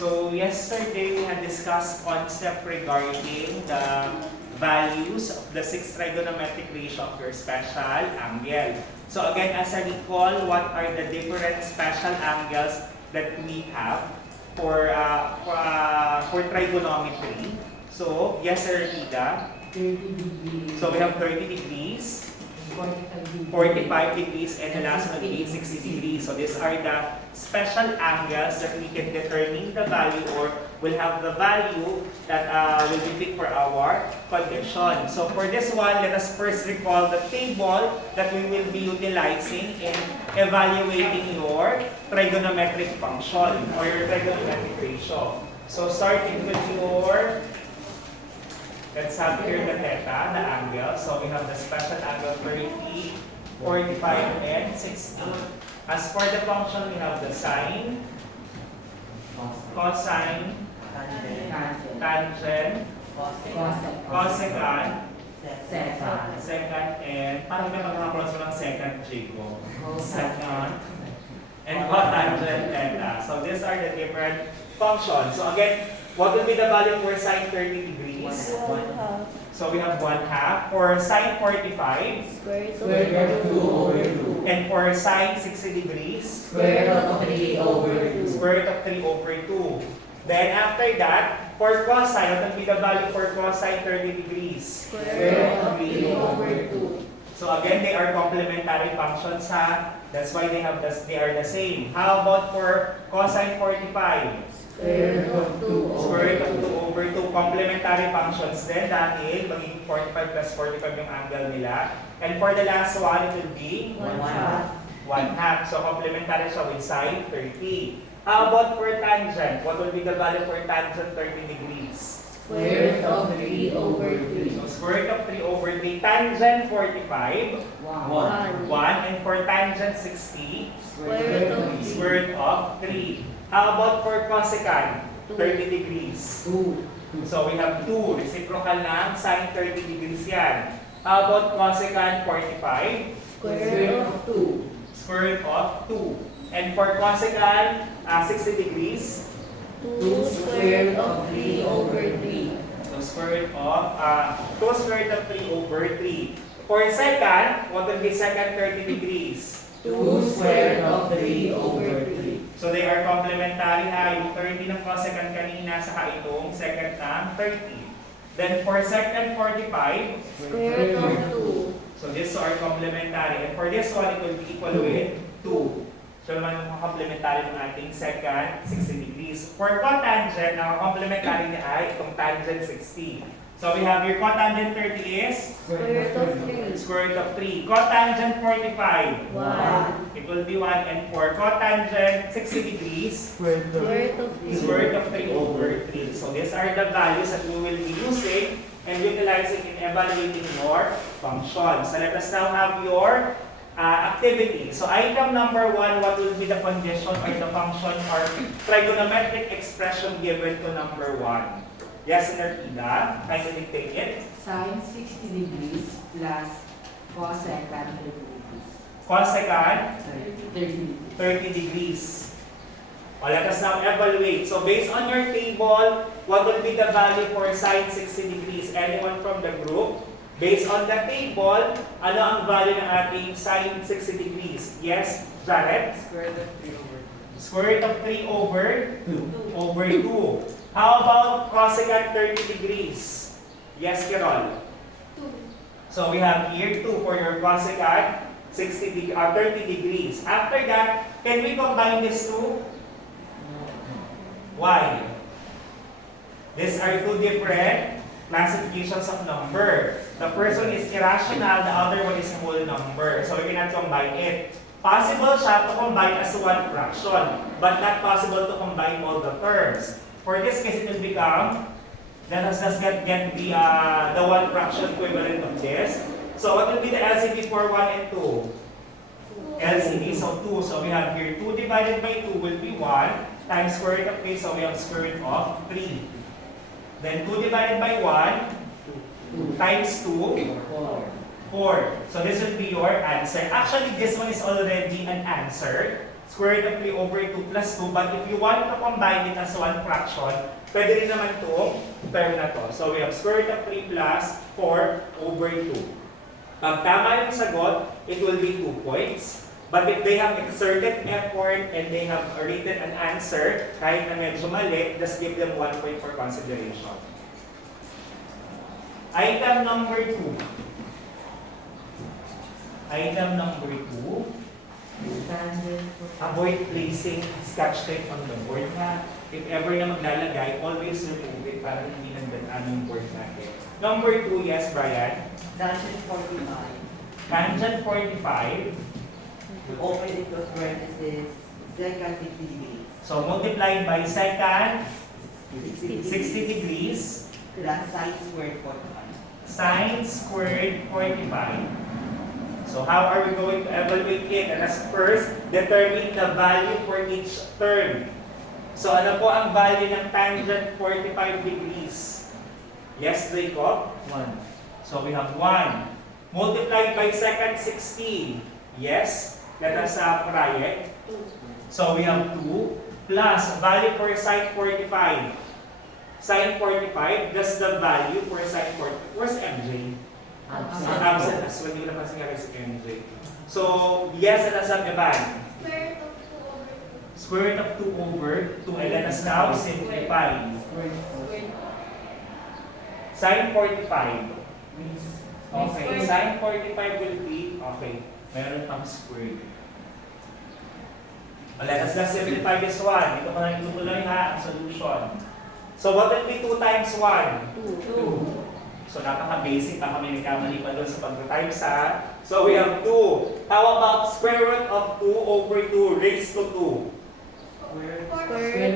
So yesterday we had discussed concept regarding the values of the 6 trigonometric ratio of your special angle. So again, as I recall, what are the different special angles that we have for trigonometry? So yes, Sir Rita. 30 degrees. So we have 30 degrees. 45 degrees, and the last one is 60 degrees. So these are the special angles that we can determine the value, or will have the value that will be fit for our condition. So for this one, let us first recall the table that we will be utilizing in evaluating your trigonometric function or your trigonometric ratio. So starting with your, let's have here the theta, the angle. So we have the special angle 30, 45, and 60. As for the function, we have the sine, cosine, tangent, cosecant, secant, and parang may pagkakapronounce mo ng secant, Chico. Secant, and cotangent, theta. So these are the different functions. So again, what will be the value for sine 30 degrees? 1/2. So we have 1/2. For sine 45, Square Square root of 2 over 2. and for sine 60 degrees, Square root of 3 over 2. square root of 3 over 2. Then after that, for cosine, what will be the value for cosine 30 degrees? Square root of 3 over 2. So again, they are complementary functions, ha? That's why they are the same. How about for cosine 45? Square root of 2 Square root of 2 over 2. over 2, complementary functions din dahil magiging 45 plus 45 yung angle nila. And for the last one, it will be 1/2. So complementary siya with sine 30. How about for tangent? What will be the value for tangent 30 degrees? Square root of 3 over 3. So square root of 3 over 3. Tangent 45, 1. And for tangent 60, Square root of 3. square root of 3. How about for cosecant? 30 degrees. 2. So we have 2. Reciprocal ng sine 30 degrees yan. How about cosecant 45? Square root of 2. Square root of 2. And for cosecant 60 degrees, 2 square root of 3 over 3. so square root of 2 square root of 3 over 3. For secant, what will be secant 30 degrees? 2 square root of 3 over 3. So they are complementary, ha, yung 30 ng cosecant kanina sa itong secant ng 30. Then for secant 45, Square root of 2. so these are complementary. And for this one, it will be equal with 2. So naman yung complementary ng ating secant 60 degrees. For cotangent, ang complementary niya ay itong tangent 60. So we have your cotangent 30 is Square root of 3. square root of 3. Cotangent 45, 1. it will be 1. And for cotangent 60 degrees, Square root of 3. square root of 3 over 3. So these are the values that we will be using and utilizing in evaluating your function. So let us now have your activity. So item number 1, what will be the condition or the function or trigonometric expression given to number 1? Yes, Nerida, kindly dictate it. Sine 60 degrees plus cosecant 30 degrees. Cosecant 30 degrees. 30 degrees. Let us now evaluate. So based on your table, what will be the value for sine 60 degrees? Anyone from the group? Based on the table, ano ang value ng ating sine 60 degrees? Yes, Jared? Square root of 3 over 2. over 2. How about cosecant 30 degrees? Yes, Carol? 2. So we have here 2 for your cosecant 30 degrees. After that, can we combine these two? Why? These are two different classifications of number. The first one is irrational, the other one is whole number. So we cannot combine it. Possible siya to combine as one fraction, but not possible to combine all the terms. For this case, it will become, let us just get the one fraction equivalent of this. So what will be the LCD for 1 and 2? LCD, so 2. So we have here 2 divided by 2 will be 1 times square root of 3, so we have square root of 3. Then 2 divided by 1 times 2, 4. So this will be your answer. Actually, this one is already an answer. square root of 3 over 2 plus 2. But if you want to combine it as one fraction, pwede rin naman itong term na to. So we have square root of 3 plus 4 over 2. Pag tama yung sagot, it will be 2 points. But if they have exerted effort and they have written an answer, kahit na medyo mali, just give them 1 point for consideration. Item number 2. Item number 2. Avoid placing scotch tape on the board na. If ever na maglalagay, always remove it para hindi nandaan yung board natin. Number 2, yes, Brian? Tangent 45. Tangent 45. Open it close parenthesis. Second 60 degrees. So multiplied by second 60 60 degrees plus sine squared 45. sine squared 45. So how are we going to evaluate it? And as first, determine the value for each term. So ano po ang value ng tangent 45 degrees? Yes, Jacob? 1. So we have 1. Multiplied by second 60. Yes? Let us try it. So we have 2 plus value for sine 45. Sine 45, just the value for sine 45. Where's MJ? Absent as well. Hindi ko napansin nga si MJ. So, yes, let us have Evan. Square root of 2 over 2. And let us now simplify. Sine 45. Okay, sine 45 will be, okay, meron pang square. Let us just simplify this one. Ito ko lang itutuloy ha, ang solution. So what will be 2 times 1? 2. So napaka-basic, baka may nagkamali pa doon sa pag-times ha. So we have 2. How about square root of 2 over 2 raised to 2?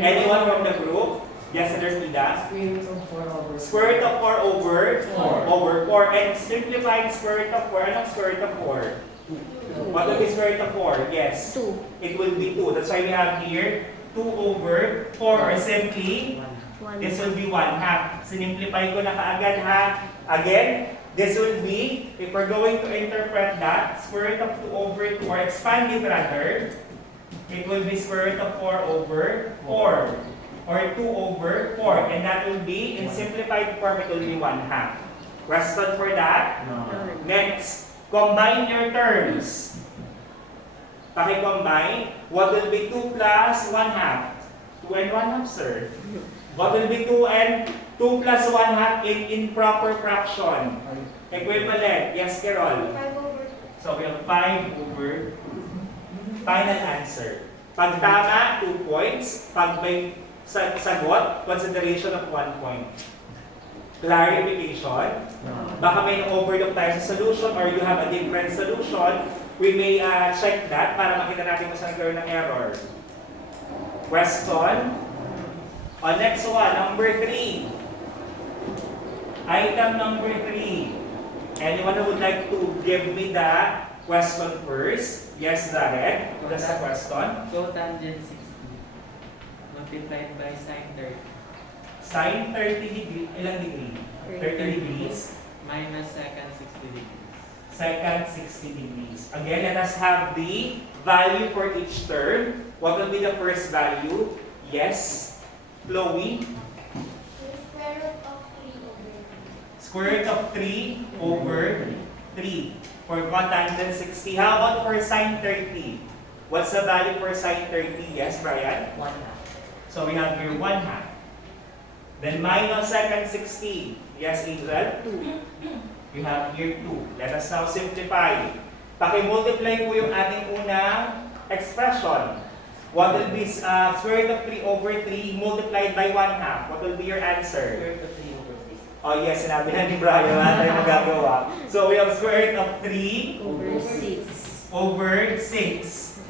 Anyone from the group? Yes, there's Ida. Square root of 4 over Square root of 4 over 4. And simplifying square root of 4. Anong square root of 4? 2. What will be square root of 4? Yes. 2. It will be 2. That's why we have here 2 over 4 or simply, this will be 1 half. Sinimplify ko na kaagad ha. Again, this will be, if we're going to interpret that, square root of 2 over 2 or expand it rather, it will be square root of 4 over 4 or 2 over 4. And that will be, in simplified form, it will be 1 half. Question for that? No. Next, combine your terms. Paki-combine, what will be 2 plus 1 half? 2 and 1 half, sir. What will be 2 and 2 plus 1 half in proper fraction? Equivalent. Yes, Carol. 5 over 2. So we have 5 over 2. Final answer. Pag tama, 2 points. Pag may sagot, consideration of 1 point. Clarification. Baka may overlook tayo sa solution or you have a different solution, we may check that para makita natin kung saan nagkaroon ng error. Question? On next one, number 3. Item number 3. Anyone who would like to give me the question first? Yes, Zared. That's the question. Cotangent 60 multiplied by sine 30 Sine 30 degree, ilang degree? 30 degrees. minus second 60 degrees. Second 60 degrees. Again, let us have the value for each term. What will be the first value? Yes. Chloe? Square root of 3 over 3 for cotangent 60. How about for sine 30? What's the value for sine 30? Yes, Brian? 1 half. So we have here 1 half. Then minus second 60. Yes, Angel? 2. We have here 2. Let us now simplify. Paki-multiply po yung ating unang expression. What will be square root of 3 over 3 multiplied by 1 half? What will be your answer? Square root of 3 over 6. Oh yes, sinabi na ni Brian, wala tayong magagawa. So we have square root of 3 Over 6. over 6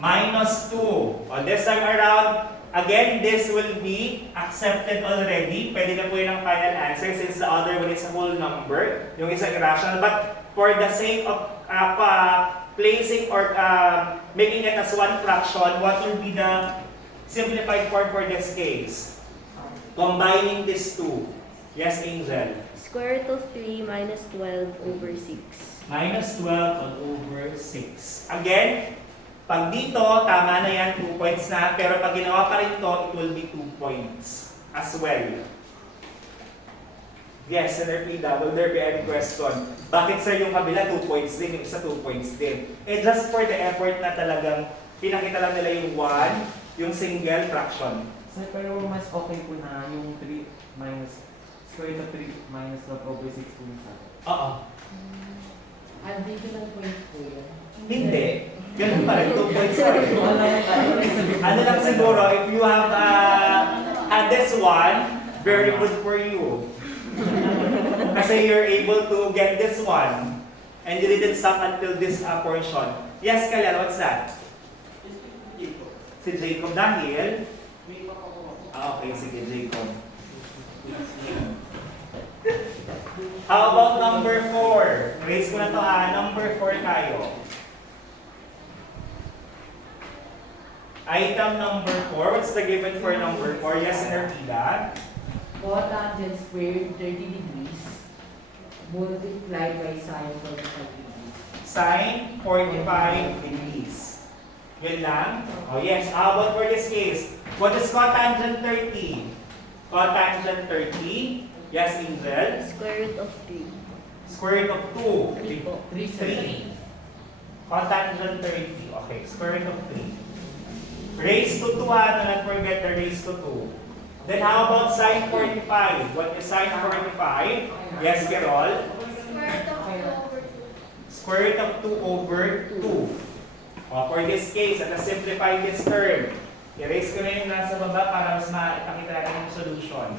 minus 2. On this time around, again, this will be accepted already. Pwede na po yun ang final answer since the other one is a whole number. Yung isang irrational. But for the sake of placing or making it as one fraction, what will be the simplified form for this case? Combining these two. Yes, Angel? Square root of 3 minus 12 over 6. Minus 12 on over 6. Again, Pag dito, tama na yan, 2 points na. Pero pag ginawa pa rin to, it will be 2 points as well. Yes, Senator Pida, will there be any question? Bakit sir yung kabila 2 points din, yung isa 2 points din? Eh just for the effort na talagang pinakita lang nila yung 1, yung single fraction. Sir, pero mas okay po na yung 3 minus square root of 3 minus log over 6 po yung sabi. Oo. Additional point po yan. Hindi. Ganun pa rin, 2 points pa rin. Ano lang siguro, if you have had this one, very good for you. Kasi you're able to get this one. And you didn't stop until this portion. Yes, Kalyan, what's that? Si Jacob dahil? Okay, sige, Jacob. How about number 4? Raise ko na to number 4 tayo. Item number 4. What's the given for number 4? Yes, Senator Pida. Cotangent squared 30 degrees multiplied by sine 45 degrees. Sine 45 degrees. Yun lang? Oh yes. How about for this case? What is cotangent 30? Cotangent 30. Yes, Angel. Square root of 3. Square root of 2. 3 po. 3. Cotangent 30. Okay, square root of 3. Raised to 2 do not forget the raised to 2. Then how about sine 45? What is sine 45? Yes, Carol? Square root of 2 over 2. For this case, let us simplify this term. I-raise ko na yung nasa baba para mas makita natin yung solution.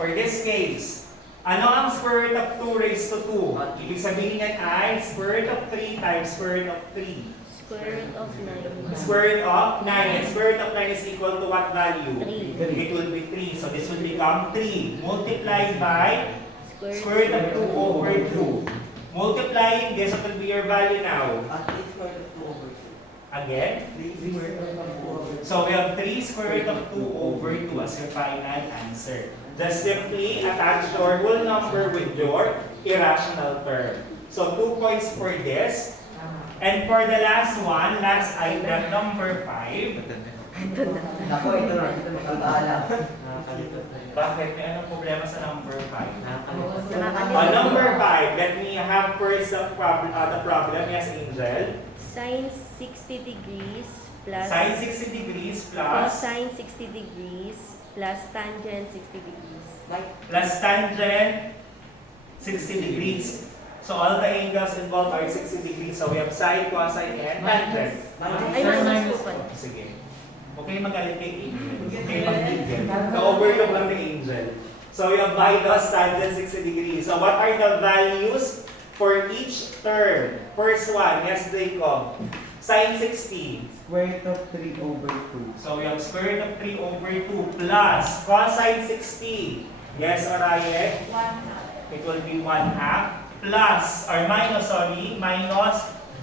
For this case, ano ang square root of 2 raised to 2? Ibig sabihin yan ay square root of 3 times square root of 3. Square root of 9. Square root of 9. And square root of 9 is equal to what value? 3. It will be 3. So this will become 3 multiplied by square root of 2 over 2. Multiplying this, what will be your value now? Again? So we have 3 square root of 2 over 2 as your final answer. Just simply attach your whole number with your irrational term. So 2 points for this. And for the last one, last item, number 5. Ako, ito makakaalam. Bakit? May anong problema sa number 5? Nakakalimutan. Number 5, let me have first the problem. Yes, Angel. Sine 60 degrees plus Sine 60 degrees plus cosine 60 degrees plus tangent 60 degrees. plus tangent 60 degrees. So all the angles involved are 60 degrees. So we have sine, cosine, and tangent. Ay, minus po pala. Sige. Okay, magaling kay Angel. Okay, mag-Angel. Na-overlook lang ni Angel. So we have minus tangent 60 degrees. So what are the values for each term? First one, yes, Jacob. Sine 60. Square root of 3 over 2. So we have square root of 3 over 2 plus cosine 60. Yes, Orion? It will be 1/2 plus, or minus, minus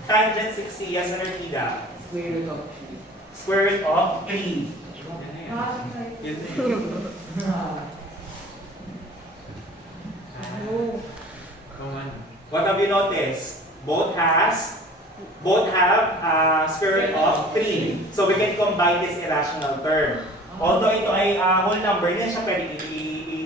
tangent 60. Yes, Artida? Square root of Square root of 3. What have you noticed? Both have square root of 3. So we can combine this irrational term. Although ito ay whole number, hindi siya pwede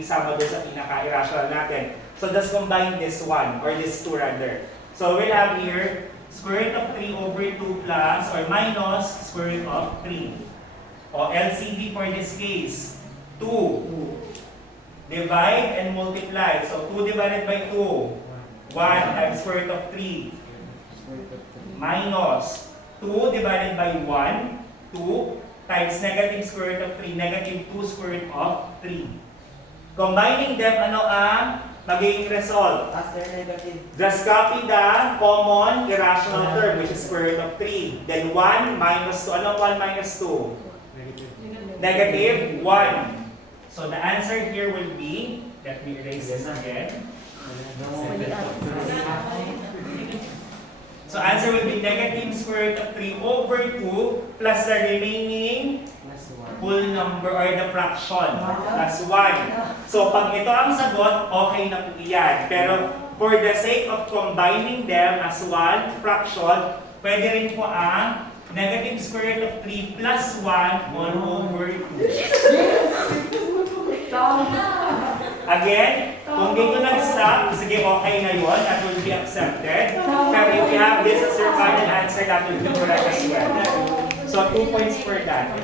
isama doon sa pinaka-irrational natin. So just combine this one, or this two rather. So we'll have here square root of 3 over 2 plus, or minus square root of 3. O LCD for this case, 2. Divide and multiply. So 2 divided by 2. 1 times square root of 3 minus 2 divided by 1, 2 times negative square root of 3, negative 2 square root of 3. Combining them, ano ang magiging result? After negative. Just copy the common irrational term, which is square root of 3. Then 1 minus 2. Ano 1 minus 2? Negative 1. So the answer here will be, let me erase this again. Mali ata. So answer will be negative square root of 3 over 2 plus the remaining whole number or the fraction plus 1. So pag ito ang sagot, okay na po iyan. Pero for the sake of combining them as one fraction, pwede rin po ang negative square root of 3 plus 1 all over 2. Again, kung dito nag-stop, sige, okay na yun. That will be accepted. Pero if you have this as your final answer, that will be correct as well. So, 2 points for that.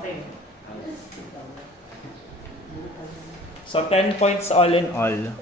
Okay. So, 10 points all in all.